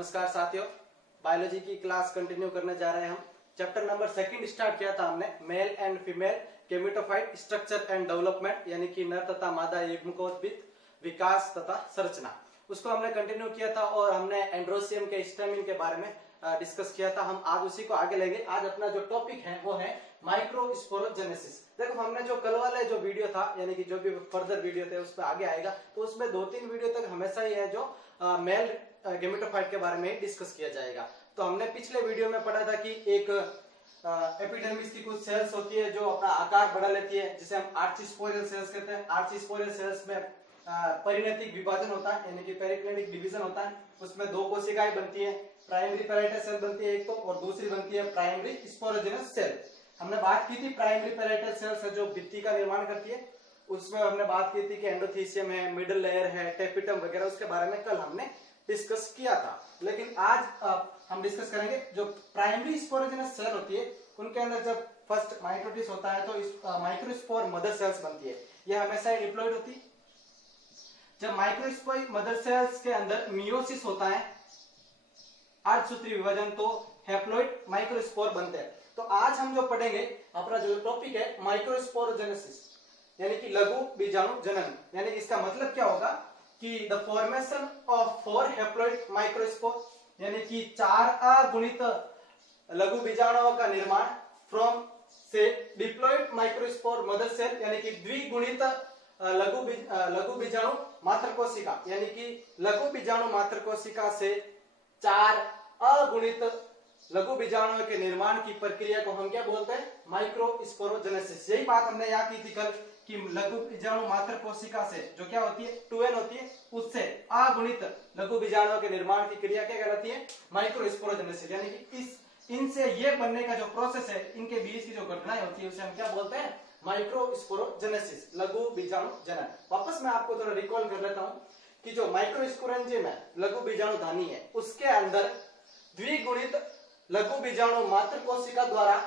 नमस्कार साथियों, बायोलॉजी की क्लास कंटिन्यू करने जा रहे हैं हम। चैप्टर नंबर 2 स्टार्ट किया था हमने, male and female gametophyte structure and development, यानी कि नर तथा मादा युग्मकोद्भिद विकास तथा संरचना। उसको हमने कंटिन्यू किया था और हमने एंड्रोसियम के स्टेमिन के बारे में डिस्कस किया था। हम आज उसी को आगे लेंगे। आज अपना जो टॉपिक है वो है माइक्रोस्पोरोजेनेसिस। देखो, हमने जो कल वाले जो वीडियो था, यानी कि जो भी फर्दर वीडियो थे उस पर आगे आएगा, तो उसमें 2-3 वीडियो तक हमेशा ही है जो मेल गेमेटोफाइट के बारे में डिस्कस किया जाएगा। तो हमने पिछले वीडियो में पढ़ा था कि एक एपिडर्मिस की कुछ सेल्स होती है जो अपना आकार बढ़ा लेती है, जिसे हम आर्चिस्पोरियल सेल्स कहते हैं। आर्चिस्पोरियल सेल्स में परिणतिक विभाजन होता है, यानी कि पेरिक्लिनिक डिवीजन होता है। उसमें 2 कोशिकाएं बनती है, प्राइमरी पैराइटल सेल बनती है एक तो, और दूसरी बनती है प्राइमरी स्पोरोजेनस सेल। हमने बात की थी प्राइमरी पैराइटल सेल्स है जो भित्ति का निर्माण करती है। उसमें हमने बात की थी कि एंडोथीसियम है, मिडल लेयर है, टेपिटम वगैरह, उसके बारे में कल हमने डिस्कस किया था। लेकिन आज हम डिस्कस करेंगे जो प्राइमरी स्पोरोजेनस सेल होती है, उनके अंदर जब फर्स्ट माइटोसिस होता है तो इस माइक्रोस्पोर मदर सेल्स बनती है। यह हमेशा डिप्लॉइड होती है। जब माइक्रोस्पोर मदर सेल्स के अंदर मियोसिस होता है, अर्धसूत्री विभाजन, तो हैप्लॉइड माइक्रोस्पोर बनते हैं। तो आज हम जो पढ़ेंगे, अपना जो टॉपिक है माइक्रोस्पोरोजेनेसिस, यानी कि लघु बीजाणु जनन। यानी इसका मतलब क्या होगा कि the formation of 4 haploid microspore, यानी कि 4 अगुणित लघु बीजाणुओं का निर्माण फ्रॉम से डिप्लॉइड माइक्रोस्पोर मदर सेल, यानी कि द्विगुणित लघु बीजाणु मात्र कोशिका, यानी कि लघु बीजाणु मात्र कोशिका से 4 अगुणित लघु बीजाणुओं के निर्माण की प्रक्रिया को हम क्या बोलते हैं? माइक्रोस्पोरोजेनेसिस। यही बात हमने यहाँ की थी कल कि लघु बीजाणु मात्र कोशिका से जो क्या होती है, 2n होती है, उससे अगुणित लघु बीजाणुओं के निर्माण की क्रिया क्या कहलाती है? माइक्रोस्पोरोजेनेसिस। यानी कि इनसे ये बनने का जो प्रोसेस है, इनके बीच की जो घटनाएं होती है, उसे हम क्या बोलते हैं? माइक्रोस्पोरोजेनेसिस, लघु बीजाणु जनन। वापस मैं आपको थोड़ा रिकॉल कर लेता हूँ कि जो माइक्रोस्पोरेंजियम है, लघु बीजाणु धानी है, उसके अंदर द्विगुणित लघु बीजाणु मात्र कोशिका द्वारा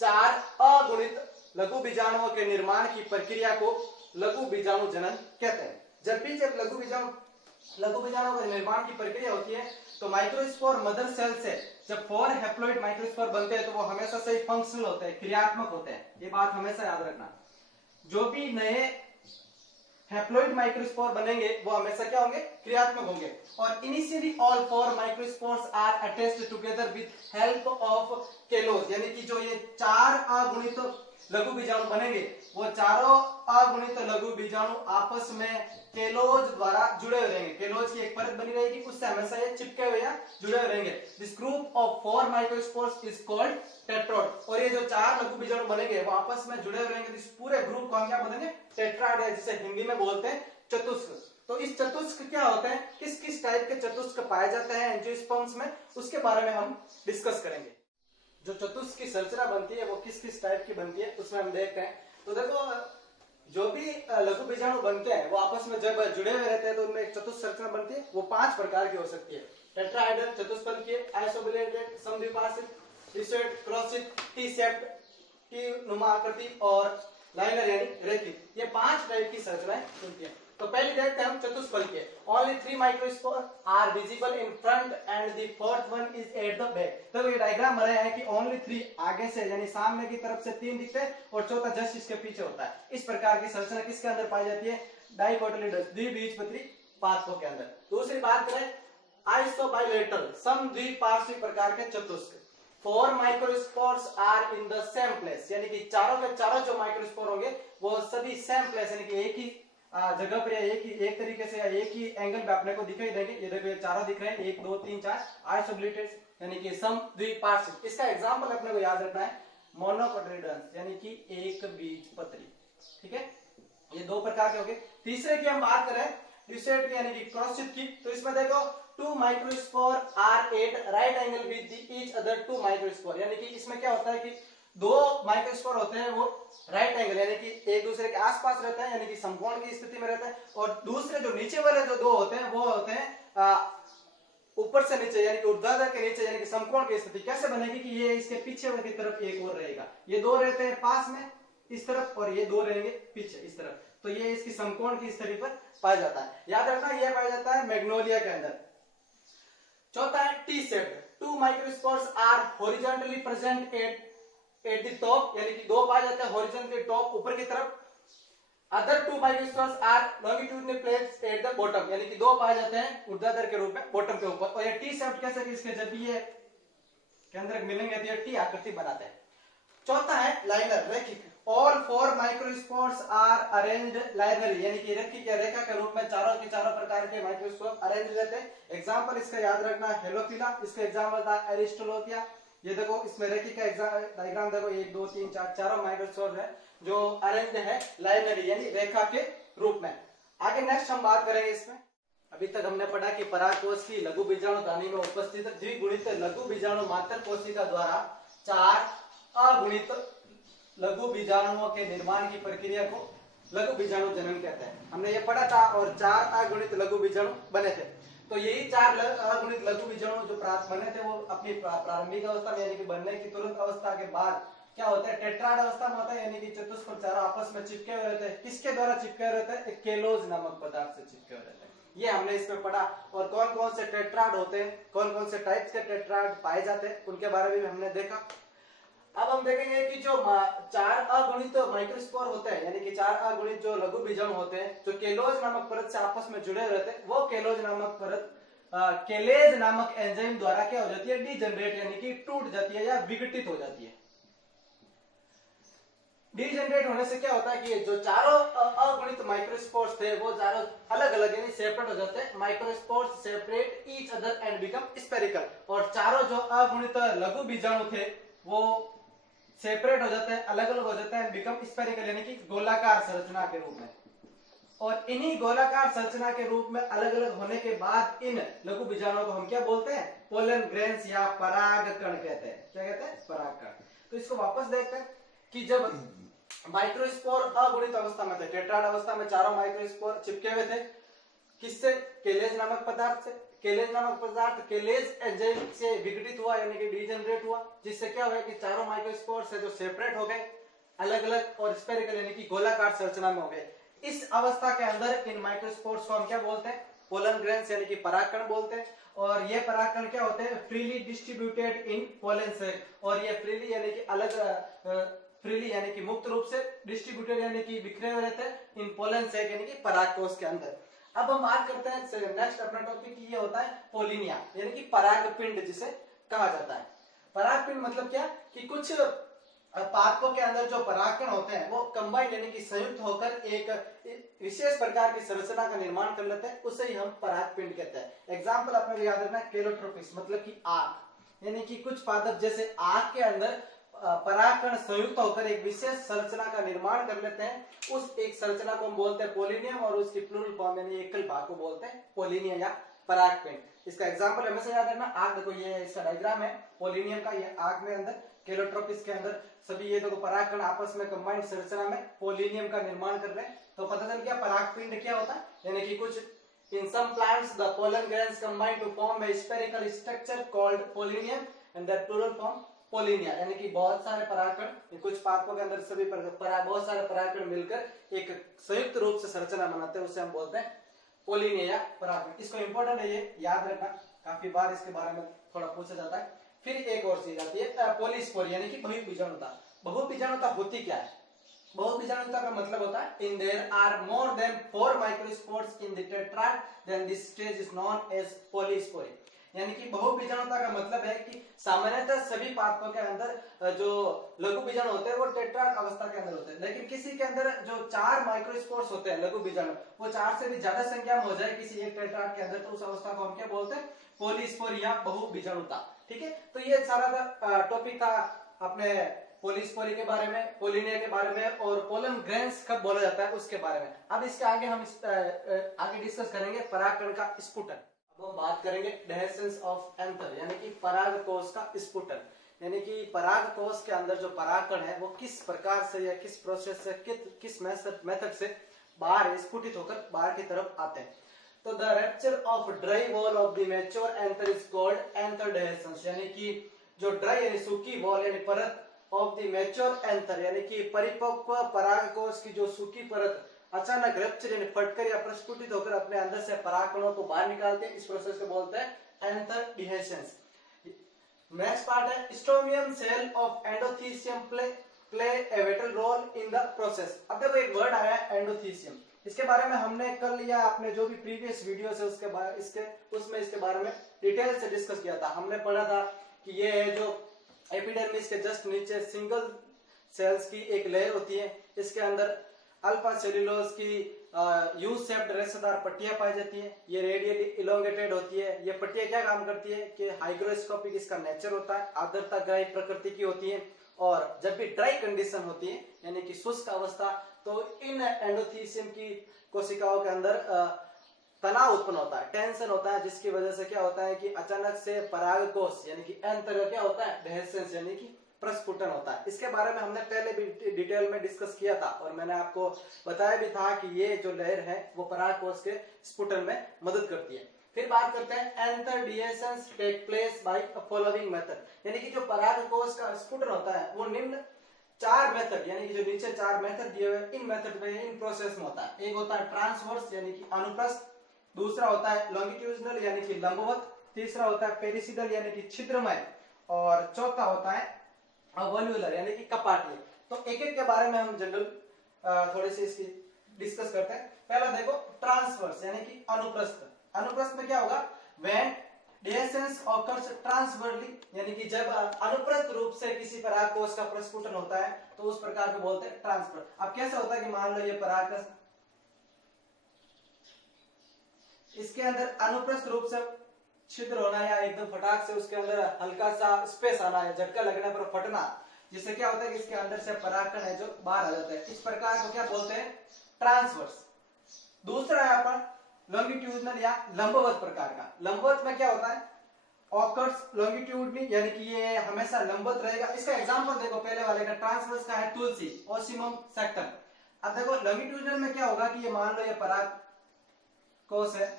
4 अगुणित लघु बीजाणुओं के निर्माण की प्रक्रिया को लघु बीजाणु जनन कहते हैं। जब लघु बीजाणु के निर्माण की प्रक्रिया होती है तो माइक्रोस्पोर मदर सेल से जब 4 हैप्लॉइड माइक्रोस्पोर बनते हैं तो वो हमेशा से फंक्शनल होते हैं, क्रियात्मक होते हैं। ये बात हमेशा याद रखना। जो भी नए हैप्लॉइड माइक्रोस्पोर बनेंगे वो हमेशा क्या होंगे? क्रियात्मक होंगे। और initially all 4 microspores are attached together with help of callose, यानी कि जो ये 4 अगुणित लघु बीजाणु बनेंगे, वो चारों अगुणित लघु बीजाणु आपस में केलोज द्वारा जुड़े हुए रहेंगे। केलोज की एक परत बनी रहेगी, उससे हमेशा ये चिपके हुए या जुड़े हुए रहेंगे। This group of 4 microspores is called tetrad. और ये जो 4 लघु बीजाणु बनेंगे वो आपस में जुड़े हुए रहेंगे। इस पूरे ग्रुप को हम क्या बोलेंगे? टेट्राड, है जिसे हिंदी में बोलते हैं चतुष्क। तो इस चतुष्क क्या होते हैं, किस किस टाइप के चतुष्क पाए जाते हैं एंजियोस्पर्म्स में, उसके बारे में हम डिस्कस करेंगे। जो चतुष्क की संरचना बनती है वो किस किस टाइप की बनती है, उसमें हम देखते हैं। तो देखो, जो भी लघु बीजाणु बनते हैं वो आपस में जब जुड़े हुए रहते हैं तो उनमें एक चतुष्क संरचना बनती है। वो 5 प्रकार की हो सकती है: टेट्राहेड्रल, चतुष्फलकीय, आइसोबिलेटेड, समद्विपार्श्विक, रिसेट, क्रॉसित, टी शेप्ड, टी नुमा आकृति, और लाइनर यानी रेखित। ये 5 टाइप की संरचनाएं बनती है। तो पहले देखते हैं हम चतुष्फलकीय। Only 3 microspore are visible in front and the 4th one is at the back. तो ये डायग्राम बनाया है कि only 3 आगे से, यानी सामने की तरफ से 3 दिखते हैं और चौथा जस्ट इसके पीछे होता है। इस प्रकार की संरचना किसके अंदर पाई जाती है? डाइकोटिलेडोनस, द्विबीजपत्री पादपों के अंदर। दूसरी बात करें आइसोबाइलेटरल, समद्विपार्श्विक प्रकार के चतुष्क। 4 microspores are in the same place, यानी कि चारों के चारों जो माइक्रोस्पोर होंगे वो सभी सेम प्लेस, यानी कि एक ही जगह पर, एक तरीके से एक ही एंगल पे अपने को दिखाई देंगे। ये देखो, ये चारों दिख रहे हैं, 1 2 3 4, आइसोबिलेटेड यानी कि समद्विपार्श्विक। इसका एग्जांपल अपने को याद रखना है मोनोकोटिलेडोनस, यानी कि एक बीजपत्री। ठीक है, ये 2 प्रकार के हो गए। तीसरे की हम बात करें रिसेट की, यानी कि क्रॉसित की, तो इसमें देखो 2 microspore are at right angle with each other 2 microspore, यानी कि इसमें क्या होता है कि 2 माइक्रोस्पोर होते हैं वो राइट एंगल, यानी कि एक दूसरे के आसपास रहते हैं, यानी कि समकोण की स्थिति में रहते हैं। और दूसरे जो नीचे वाले जो 2 होते हैं वो होते हैं ऊपर से नीचे, यानी कि ऊर्ध्वाधर के नीचे, यानी कि समकोण की स्थिति कैसे बनेगी कि ये इसके पीछे की तरफ एक और रहेगा। ये 2 रहते हैं पास में इस तरफ और ये 2 रहेंगे पीछे इस तरफ, तो ये इसकी समकोण की स्थिति पर पाया जाता है। याद रखना, ये पाया जाता है मैग्नोलिया के अंदर। चौथा है T-shaped. Two microspores are horizontally present at the top, यानी कि दो पाए जाते हैं horizontally top ऊपर की तरफ. Other two microspores are longitudinally placed at the bottom, यानी कि दो पाए जाते हैं ऊर्ध्वाधर के रूप में बॉटम के ऊपर. और ये T-shaped कैसे कि इसके जब ये के अंदर मिलेंगे तो ये T आकृति बनाते हैं. चौथा है liner रेखिक. All four microspores are arranged linearly, यानी कि रेखिक या रेखा के रूप में चारों के चारों प्रकार के माइक्रोस्कोप अरेंज रहते हैं. एग्जांपल इसका याद रखना हेलोफिला, इसका एग्जांपल था एरिस्टोलोथिया. ये देखो इसमें रेखिक का डायग्राम देखो 1 2 3 4 चारों माइक्रोस्कोप है जो अरेंज है लाइनरी यानी रेखा के रूप में. आगे नेक्स्ट हम बात करेंगे इसमें. अभी तक हमने पढ़ा कि परागकोश की लघु बीजाणु दानी में उपस्थित द्विगुणित लघु बीजाणु मात्र कोशिका द्वारा 4 अगुणित लघु बीजाणुओं के निर्माण की प्रक्रिया को लघु बीजाणु जनन कहते हैं. हमने ये पढ़ा था और 4 अगुणित लघु बीजाणु बने थे. तो यही 4 अगुणित लघु बीजाणु जो प्राप्त बने थे वो अपनी प्रारंभिक अवस्था में यानी कि बनने की तुरंत अवस्था के बाद क्या होता है टेट्राड अवस्था में होता है, यानी कि चतुष्फलक चारों आपस में चिपके हुए रहते हैं. किसके द्वारा चिपके हुए रहते हैं? केलोज नामक पदार्थ से चिपके हुए रहते हैं. ये हमने इसमें पढ़ा. और कौन कौन से टेट्राड होते हैं, कौन कौन से टाइप्स के टेट्राड पाए जाते हैं उनके बारे में भी हमने देखा. अब हम देखेंगे कि जो 4 अगुणित माइक्रोस्पोर होते हैं यानी कि 4 अगुणित जो लघु बीजाणु होते हैं जो केलोज नामक परत से आपस में जुड़े रहते हैं, वो केलोज नामक परत केलेज नामक एंजाइम द्वारा क्या हो जाती है? डीजनरेट यानी कि टूट जाती है या विघटित हो जाती है. डीजनरेट होने से क्या होता है कि जो चारों अगुणित माइक्रोस्पोर्स थे वो चारों अलग अलग यानी सेपरेट हो जाते हैं. Microspores separate each other and become spherical. और चारों जो अगुणित लघु बीजाणु थे वो सेपरेट हो जाते हैं, अलग अलग हो जाते हैं, बिकम स्फेरिकल यानी कि गोलाकार संरचना के रूप में. और इन्हीं गोलाकार संरचना के रूप में अलग अलग होने के बाद इन लघु बीजाणुओं को हम क्या बोलते हैं? पोलन ग्रेन्स या परागकण कहते हैं. क्या कहते हैं? परागकण. तो इसको वापस देखते हैं कि जब माइक्रोस्पोर अगुणित अवस्था में थे, टेट्राड अवस्था में चारों माइक्रोस्पोर चिपके हुए थे. किससे? केलेज नामक पदार्थ से. केलेज नामक पदार्थ केलेज एंजाइम से विघटित हुआ यानी कि डीजनरेट हुआ, जिससे क्या हुआ कि चारों माइक्रोस्पोर से जो सेपरेट हो गए अलग अलग और स्फेरिकल यानी कि गोलाकार संरचना में हो गए. इस अवस्था के अंदर इन माइक्रोस्पोर्स को हम क्या बोलते हैं? पोलन ग्रेन्स यानी कि परागकण बोलते हैं. और ये परागकण क्या होते हैं? फ्रीली डिस्ट्रीब्यूटेड इन पोलन सेक. और ये फ्रीली यानी कि अलग फ्रीली यानी कि मुक्त रूप से डिस्ट्रीब्यूटेड यानी कि बिखरे हुए रहते हैं इन पोलन सेक यानी कि परागकोश के अंदर. अब हम बात करते हैं नेक्स्ट अपना टॉपिक ये होता है पोलिनिया यानी कि परागपिंड जिसे कहा जाता है. परागपिंड मतलब क्या कि कुछ पादपों के अंदर जो परागकण होते हैं वो कंबाइंड यानी कि संयुक्त होकर एक विशेष प्रकार की संरचना का निर्माण कर लेते हैं, उसे ही हम परागपिंड कहते हैं. एग्जाम्पल अपने याद रखना केलोट्रोपिस मतलब कि आग यानी कि कुछ पादप जैसे आग के अंदर परागकण संयुक्त होकर एक विशेष संरचना का निर्माण कर लेते हैं. उस एक संरचना को हम बोलते हैं पोलिनियम और उसकी प्लूरल फॉर्म यानी एकल भाग को बोलते हैं पोलिनिया या परागपिंड. इसका एग्जांपल हमेशा याद रखना. आग देखो ये इसका डायग्राम है पोलिनियम का. ये आग में अंदर केलोट्रोपिस के अंदर सभी ये देखो परागकण आपस में कंबाइंड संरचना में पोलिनियम का निर्माण कर रहे हैं. तो पता चल गया परागपिंड क्या होता है यानी कि कुछ in some plants the pollen grains combine to form a spherical structure called pollinium and their plural form pollinia यानी कि बहुत सारे परागकण कुछ पादपों के अंदर सभी बहुत सारे परागकण मिलकर एक संयुक्त रूप से संरचना बनाते हैं, उसे हम बोलते हैं पोलिनिया या परागकण. इसको इंपॉर्टेंट है ये याद रखना, काफी बार इसके बारे में थोड़ा पूछा जाता है. फिर एक और चीज आती है पोलिस्पोर यानी कि बहुबीजाणुता. बहुबीजाणुता होती क्या है? बहुबीजाणुता का मतलब होता है in there are more than 4 microspores in the tetrad then this stage is known as polyspory. यानी कि बहुबीजाणुता का मतलब है कि सामान्यतः सभी पादपों के अंदर जो लघु बीजाणु होते हैं वो टेट्राड अवस्था के अंदर होते हैं, लेकिन किसी के अंदर जो 4 माइक्रोस्पोर्स होते हैं लघु बीजाणु वो 4 से भी ज्यादा संख्या में हो जाए किसी एक टेट्राड के अंदर तो उस अवस्था को हम क्या बोलते हैं? पोलिस्पोरी या बहुबीजाणुता. ठीक है, तो ये सारा टॉपिक था अपने पोलिस्पोरी के बारे में, पोलिनिया के बारे में और पोलन ग्रेन्स कब बोला जाता है उसके बारे में. अब इसके आगे हम आगे डिस्कस करेंगे परागकण का स्फुटन. अब हम बात करेंगे डेहेसेंस ऑफ एंथर यानी कि परागकोश का स्फुटन. यानी कि परागकोश के अंदर जो परागकण है वो किस प्रकार से या किस प्रोसेस से किस मेथड से बाहर स्फुटित होकर बाहर की तरफ आते हैं. तो the rupture of dry wall of the mature anther is called anther dehiscence. यानी कि जो ड्राई यानी सूखी वॉल यानी परत ऑफ द मैच्योर एंथर यानी कि परिपक्व परागकोश की जो सूखी परत अचानक रप्चर यानी फटकर या प्रस्फुटित होकर अपने अंदर से परागकणों को बाहर निकालते हैं, इस प्रोसेस को बोलते हैं एंथरडिहेसेंस। नेक्स्ट पार्ट है stomium cell of endothecium play a vital role in the process. अब देखो एक वर्ड आया है एंडोथीसियम, इसके बारे में हमने कर लिया, आपने जो भी प्रीवियस वीडियो है इसके बारे में डिटेल से डिस्कस किया था। हमने पढ़ा था कि ये है जो एपिडर्मिस के जस्ट नीचे सिंगल सेल्स की एक लेयर होती है, इसके अंदर अल्फा सेल्यूलोज की यू शेप्ड रेशेदार पट्टियां पाई जाती है। ये रेडियली इलोंगेटेड होती है। ये पट्टियां क्या काम करती है कि हाइग्रोस्कोपिक इसका नेचर होता है, आर्द्रता ग्राही प्रकृति की होती है, और जब भी ड्राई कंडीशन होती है यानी कि शुष्क अवस्था, तो इन एंडोथीसियम की कोशिकाओं के अंदर तनाव उत्पन्न होता है, टेंशन होता है, जिसकी वजह से क्या होता है कि अचानक से परागकोश यानी कि एंतर क्या होता है, डेहेसेंस यानी कि प्रस्फुटन होता है। इसके बारे में हमने पहले भी डिटेल में डिस्कस किया था और मैंने आपको बताया भी था कि ये जो लेयर है वो परागकोश के स्फुटन में मदद करती है। फिर बात करते हैं anther dehiscence take place by following method, यानी कि जो परागकोश का स्फुटन होता है वो निम्न 4 मेथड यानी कि जो नीचे 4 मेथड दिए हुए इन मेथड में इन प्रोसेस में होता है। एक होता है ट्रांसवर्स यानी कि अनुप्रस्थ, दूसरा होता है लॉन्गिट्यूडिनल यानी कि लंबवत, तीसरा होता है पेरिसिडल यानी कि छिद्रमय, और चौथा होता है वॉल्यूलर यानी कि कपाटीय। तो एक एक के बारे में हम जनरल थोड़े से इसकी डिस्कस करते हैं। पहला देखो ट्रांसवर्स यानी कि अनुप्रस्थ। अनुप्रस्थ में क्या होगा, व्हेन डिहेसेंस ऑकर्स ट्रांसवर्सली, यानी कि जब अनुप्रस्थ रूप से किसी परागकोश का प्रस्फुटन होता है तो उस प्रकार को बोलते हैं ट्रांसवर्स। अब कैसे होता है कि मान लो ये परागकोश, इसके अंदर अनुप्रस्थ रूप से छिद्र होना या एकदम फटाक से उसके अंदर हल्का सा स्पेस आना है, झटका लगने पर फटना, जिससे क्या होता है कि इसके अंदर से परागकण है जो बाहर आ जाता है, इस प्रकार को क्या बोलते हैं, ट्रांसवर्स। दूसरा है अपन लॉन्गिट्यूडिनल या लंबवत प्रकार का। लंबवत में क्या होता है, ऑकर्स लॉन्गिट्यूडनी यानी कि ये हमेशा लंबवत रहेगा। इसका एग्जांपल देखो पहले वाले का, ट्रांसवर्स का है तुलसी, ओसिमम सेक्टम। अब देखो लॉन्गिट्यूडिनल में क्या होगा कि ये मान लो ये परागकोश है,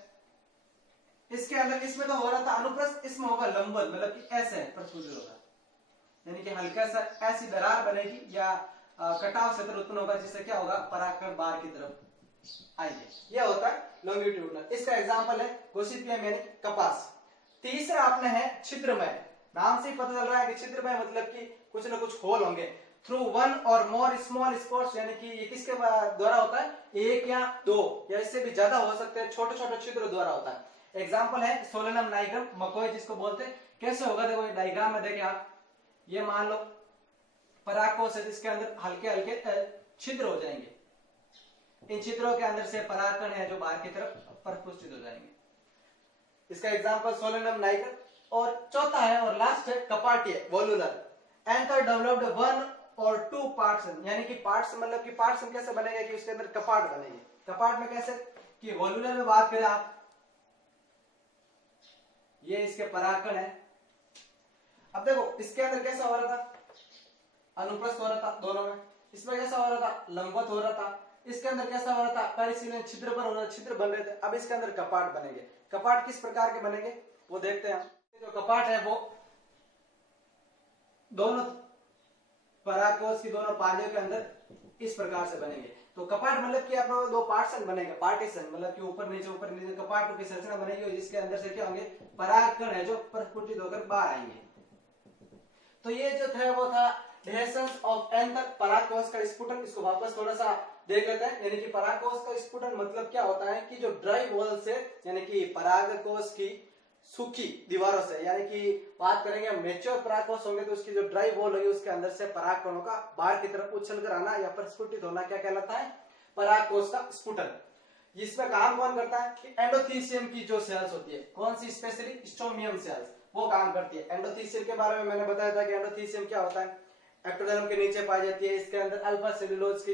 इसके अंदर इसमें तो हो रहा था अनुप्रस्थ, इसमें होगा लंबवत, मतलब कि ऐसे प्रस्फुटित होगा, यानी कि हल्का सा ऐसी दरार बनेगी या कटाव क्षेत्र उत्पन्न होगा, जिससे क्या होगा परागकण बाहर की तरफ आएंगे। यह होता है लॉन्गिट्यूडिनल। इसका एग्जांपल है गोसिपियम यानी कपास। तीसरा आपने है छिद्रमय। नाम से ही पता चल रहा है कि छिद्रमय मतलब कि कुछ ना कुछ होल होंगे। थ्रू वन और मोर स्मॉल स्पॉट्स, यानी कि ये किसके द्वारा होता है, एक या दो या इससे भी ज्यादा हो सकते हैं, छोटे छोटे छिद्रों द्वारा होता है। एग्जाम्पल है सोलेनम नाइग्रम, मकोई जिसको बोलते हैं। कैसे होगा देखो डायग्राम में देखें आप, ये मान लो परागकोश है, इसके अंदर हल्के हल्के छिद्र हो जाएंगे, इन छिद्रों के अंदर से परागकण है जो बाहर की तरफ प्रस्फुटित हो जाएंगे। इसका एग्जाम्पल सोलेनम नाइग्रम। और चौथा है और लास्ट है कपाटीय वॉल्यूलर। एंथर डेवलप्ड 1 और 2 पार्ट्स, यानी कि पार्ट्स मतलब कि पार्ट्स कैसे बनेगा कि उसके अंदर कपाट बनेंगे। कपाट में कैसे कि वॉल्यूलर में बात करें आप, ये इसके परागकण है। अब देखो इसके अंदर कैसा हो रहा था, अनुप्रस्थ हो रहा था दोनों में, इसमें कैसा हो रहा था, लंबवत हो रहा था, इसके अंदर कैसा हो रहा था, पेरिसिडल छिद्र पर हो रहा था, छिद्र बन रहे थे। अब इसके अंदर कपाट बनेंगे। कपाट किस प्रकार के बनेंगे वो देखते हैं हम। जो कपाट है वो दोनों परागकोश की दोनों पालियों के अंदर इस प्रकार से बनेंगे। तो कपाट मतलब कि अपना दो पार्टीशन बनेगा, पार्टीशन मतलब कि ऊपर नीचे कपाट की संरचना बनेगी, जिसके अंदर से क्या होंगे, परागकण है जो प्रस्फुटित होकर बाहर आएंगे। तो ये जो था वो था डिहेसेंस ऑफ एंथर, परागकोश का स्फुटन। इसको वापस थोड़ा सा देख लेते हैं। यानी कि परागकोश का स्फुटन मतलब क्या होता है कि जो ड्राई वॉल से, यानी कि परागकोश की सूखी दीवारों से, यानी कि बात करेंगे मेच्योर परागकोश होंगे तो उसकी जो ड्राई वॉल होगी उसके अंदर से परागकणों का बाहर की तरफ उछल कर आना या प्रस्फुटित होना क्या कहलाता है, परागकोश का स्फुटन। इसमें काम कौन करता है कि एंडोथीसियम की जो सेल्स होती है, कौन सी, स्पेशली स्ट्रोमियम सेल्स, वो काम करती है। एंडोथीसियम के बारे में मैंने बताया था कि एंडोथीसियम क्या होता है, एक्टोडर्म के नीचे पाई जाती है। इसके अंदर अल्फा सेल्यूलोज की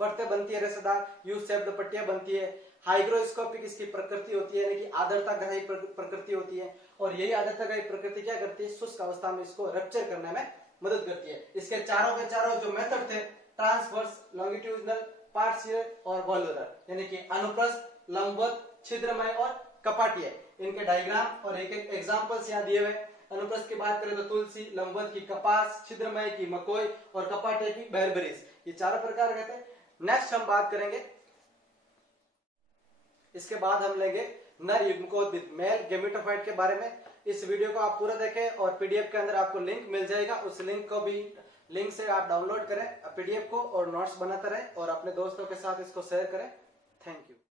परतें बनती है, रेशेदार यू शेप्ड पट्टियां बनती है। हाइग्रोस्कोपिक इसकी प्रकृति होती है, यानी कि आर्द्रता ग्राही प्रकृति होती है, और यही आर्द्रता ग्राही प्रकृति क्या करती है, शुष्क अवस्था में इसको रप्चर करने में मदद करती है। इसके चारों के चारों जो मेथड थे, ट्रांसवर्स, लॉन्गिट्यूडिनल, पार्शियल और वॉल्यूलर, यानी कि अनुप्रस्थ, लंबवत, छिद्रमय और कपाटीय, इनके डायग्राम और एक एक एग्जांपल्स यहाँ दिए हुए। अनुप्रस्थ की बात करें तो तुलसी, लंबवत की कपास, छिद्रमय की मकोई और कपाटीय की बेरबेरीज, ये चारों प्रकार कहते हैं। नेक्स्ट हम बात करेंगे, इसके बाद हम लेंगे नर युग्मकोद्भिद मेल गेमेटोफाइट के बारे में। इस वीडियो को आप पूरा देखें और पीडीएफ के अंदर आपको लिंक मिल जाएगा, उस लिंक से आप डाउनलोड करें पीडीएफ को और नोट्स बनाते रहें और अपने दोस्तों के साथ इसको शेयर करें। Thank you.